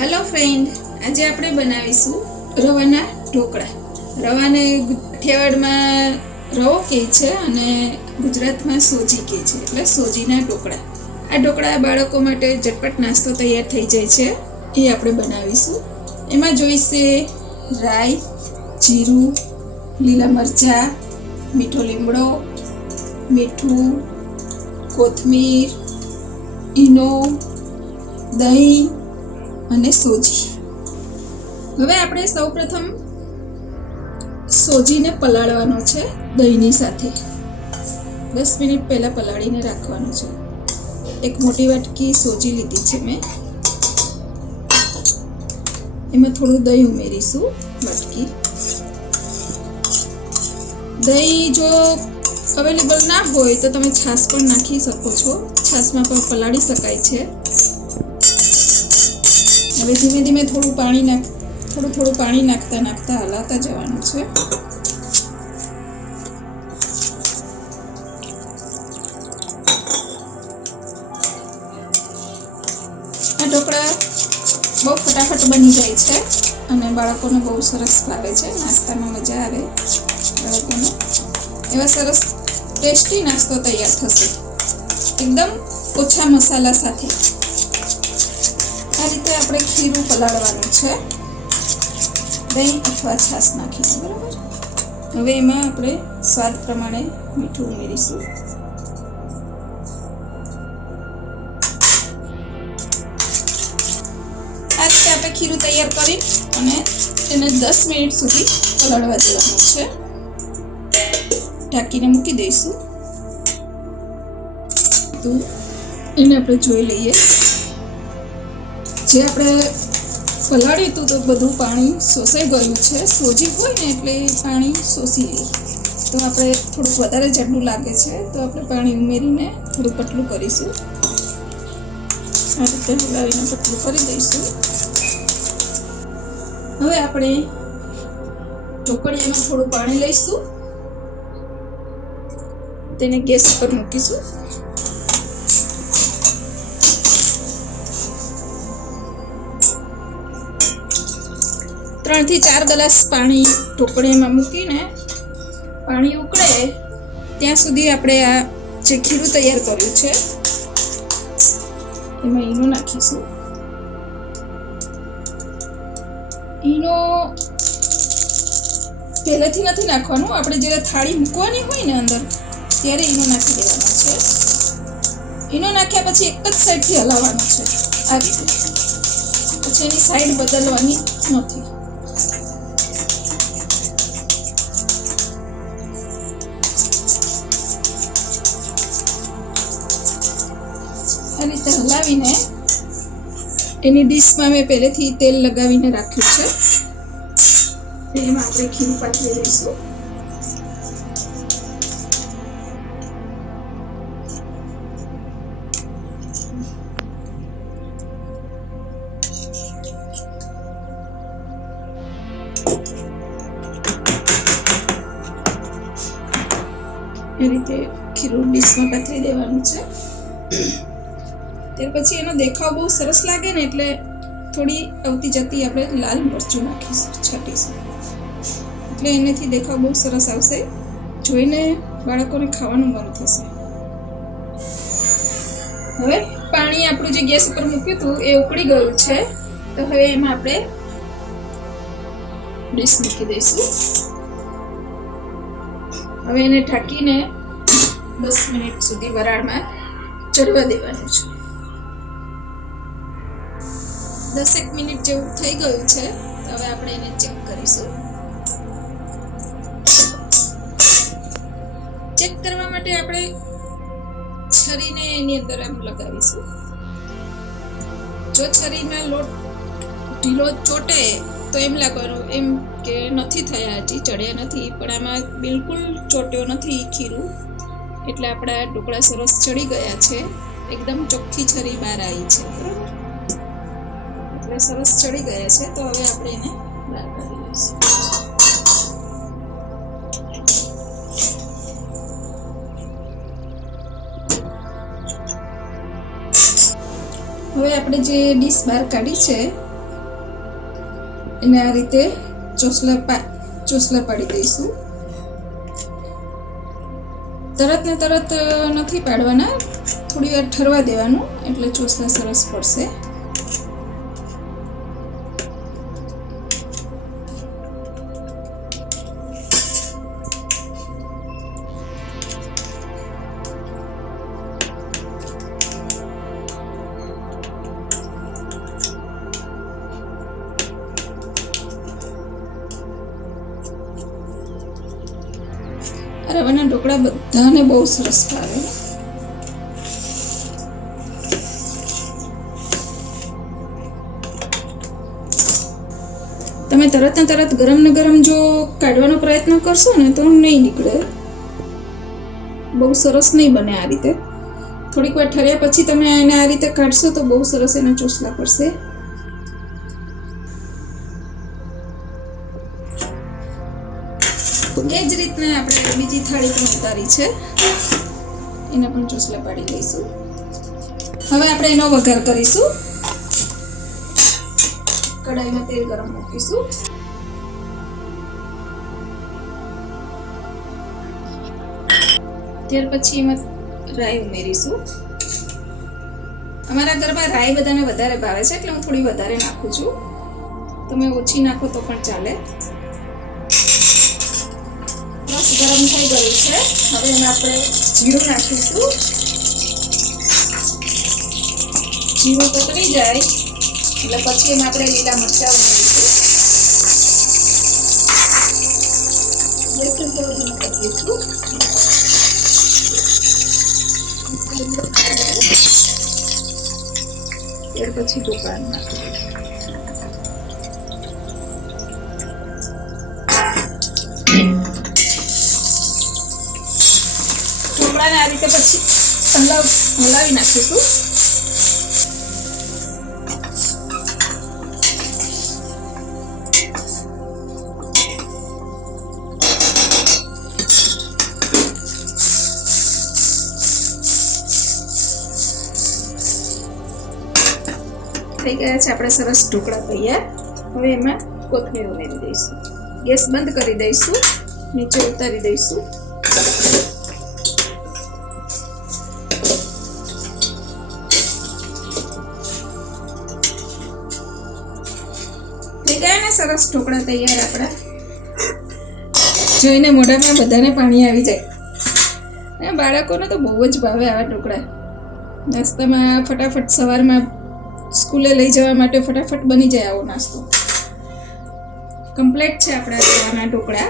Hello friend, આજે આપણે બનાવીશું રવાના ઢોકળા. રવાને કાઠિયાવાડમાં રવો કહે છે અને ગુજરાતમાં સોજી કહે છે, એટલે સોજીના ઢોકળા. આ ઢોકળા બાળકો માટે ઝટપટ નાસ્તો તૈયાર થઈ જાય છે, એ આપણે બનાવીશું. એમાં જોઈશે રાઈ, જીરું, લીલા મરચાં, મીઠો લીમડો, મીઠું, કોથમીર, ઈનો, દહીં અને સોજી. હવે આપણે સૌપ્રથમ સોજીને પલાળવાનો છે દહીંની સાથે. 10 મિનિટ પહેલાં પલાળીને રાખવાનો છે. એક મોટી વાટકી સોજી લીધી છે મેં. એમાં થોડું દહીં ઉમેરીશું, વાટકી. દહીં જો અવેલેબલ ના હોય તો તમે છાશ પણ નાખી શકો છો. છાશમાં પણ પલાળી શકાય છે. હવે ધીમે ધીમે થોડું પાણી નાખતા હલાવતા જવાનું છે. આ ઢોકળા બહુ ફટાફટ બની જાય છે અને બાળકોને બહુ સરસ ભાવે છે. નાસ્તામાં મજા આવે બાળકોને. એવા સરસ ટેસ્ટી નાસ્તો તૈયાર થશે, એકદમ ઓછા મસાલા સાથે. આ રીતે આપણે ખીરું પલાળવાનું છે, દહીં અથવા છાશ નાખીને, બરાબર. હવે એમાં આપણે સ્વાદ પ્રમાણે મીઠું ઉમેરીશું. આ રીતે આપણે ખીરું તૈયાર કરી અને એને 10 મિનિટ સુધી પલાળવા દેવાનું છે. ઢાંકીને મૂકી દઈશું. તો એને આપણે જોઈ લઈએ. જે આપણે પલાળ્યું હતું તો બધું પાણી શોષાઈ ગયું છે. સોજી હોય ને એટલે પાણી શોષી લે. તો આપણે થોડુંક વધારે જાડું લાગે છે તો આપણે પાણી ઉમેરીને થોડું પતલું કરીશું. આ રીતે હલાવીને પતલું કરી દઈશું. હવે આપણે ઢોકળિયામાં થોડું પાણી લઈશું, તેને ગેસ પર મૂકીશું. ત્રણથી 4 ગ્લાસ પાણી ઢોકળીમાં મૂકીને પાણી ઉકળે ત્યાં સુધી આપણે આ જે ખીરું તૈયાર કર્યું છે એમાં ઈનો નાખીશું. ઈનો પહેલેથી નથી નાખવાનું, આપણે જ્યારે થાળી મૂકવાની હોય ને અંદર ત્યારે ઈનો નાખી દેવાનો છે. ઈનો નાખ્યા પછી એક જ સાઈડથી હલાવવાનું છે, આ રીતે. પછી એની સાઈડ બદલવાની નથી. આ રીતે હલાવીને એની ડીશમાં મેં પહેલેથી તેલ લગાવીને રાખ્યું છે. એમાં આપણે ખીરું પાથરી દઈશું. એ રીતે ખીરું ડીશમાં પાથરી દેવાનું છે. ત્યાર પછી એનો દેખાવ બહુ સરસ લાગે ને એટલે થોડી આવતી જતી આપણે લાલ મરચું નાખીશું, છાંટીશું. એટલે એનાથી દેખાવ બહુ સરસ આવશે, જોઈને બાળકોને ખાવાનું મન થશે. હવે પાણી આપણું જે ગેસ ઉપર મૂક્યું હતું એ ઉકળી ગયું છે, તો હવે એમાં આપણે ડીશ મૂકી દઈશું. હવે એને ઢાંકીને 10 મિનિટ સુધી વરાળમાં ચડવા દેવાનું છે. 10 મિનિટ જેવું થઈ ગયું છે, તો હવે આપણે એને ચેક કરીશું. ચેક કરવા માટે આપણે છરીને એની અંદર આમ લગાવીશું. જો છરીમાં લોટ ઢીલો ચોટે તો એમ લાગવાનું એમ કે નથી થયા, હજી ચડ્યા નથી. પણ આમાં બિલકુલ ચોટ્યો નથી ખીરું, એટલે આપણા ઢોકળા સરસ ચડી ગયા છે. એકદમ ચોખ્ખી છરી બહાર આવી છે, બરાબર. એટલે સરસ ચડી ગયા છે, તો હવે આપણે એને બહાર કાઢી લઈશું. હવે આપણે જે ડીશ બહાર કાઢી છે એને આ રીતે ચોસલા પાડી દઈશું. તરત ને તરત નથી પાડવાના, થોડી વાર ઠરવા દેવાનું એટલે ચોસલા સરસ પડશે. રવાના ઢોકળા બધાને બહુ સરસ ભાવે. તમે તરત ને તરત ગરમ ને ગરમ જો કાઢવાનો પ્રયત્ન કરશો ને તો નહીં નીકળે, બહુ સરસ નહીં બને. આ રીતે થોડીક વાર ઠર્યા પછી તમે એને આ રીતે કાઢશો તો બહુ સરસ એના ચોસલા પડશે. એ જ રીતના આપણે બીજી થાળી પણ ઉતારી છે, એના પણ ચોસલા પાડી લઈશું. હવે આપણે એનો વઘાર કરીશું. કઢાઈમાં તેલ ગરમ મૂકીશું. ત્યાર પછી એમાં રાઈ ઉમેરીશું. અમારા ઘરમાં રાઈ બધાને વધારે ભાવે છે એટલે હું થોડી વધારે નાખું છું. તમે ઓછી નાખો તો પણ ચાલે. ગરમ થઈ ગયું છે. હવે એમાં આપણે જીરું નાખીશું. જીરું તતરી જાય એટલે પછી એમાં આપણે લીલા મરચાં ઉમેરીશું. ત્યાર પછી ઢોકળા નાખીશું. ઢોકળાને આ રીતે પછી હલાવી નાખીશું. થઈ ગયા છે આપણે સરસ ઢોકળા તૈયાર. હવે એમાં કોથમીર ઉમેરી દઈશું. ગેસ બંધ કરી દઈશું, નીચે ઉતારી દઈશું. થઈ ગયા ને સરસ ઢોકળા તૈયાર આપણા. જોઈને મોઢામાં બધાને પાણી આવી જાય. બાળકોને તો બહુ જ ભાવે આવા ઢોકળા. નાસ્તામાં ફટાફટ સવારમાં સ્કૂલે લઈ જવા માટે ફટાફટ બની જાય આવો નાસ્તો. કમ્પ્લીટ છે આપણા રવાના ઢોકળા.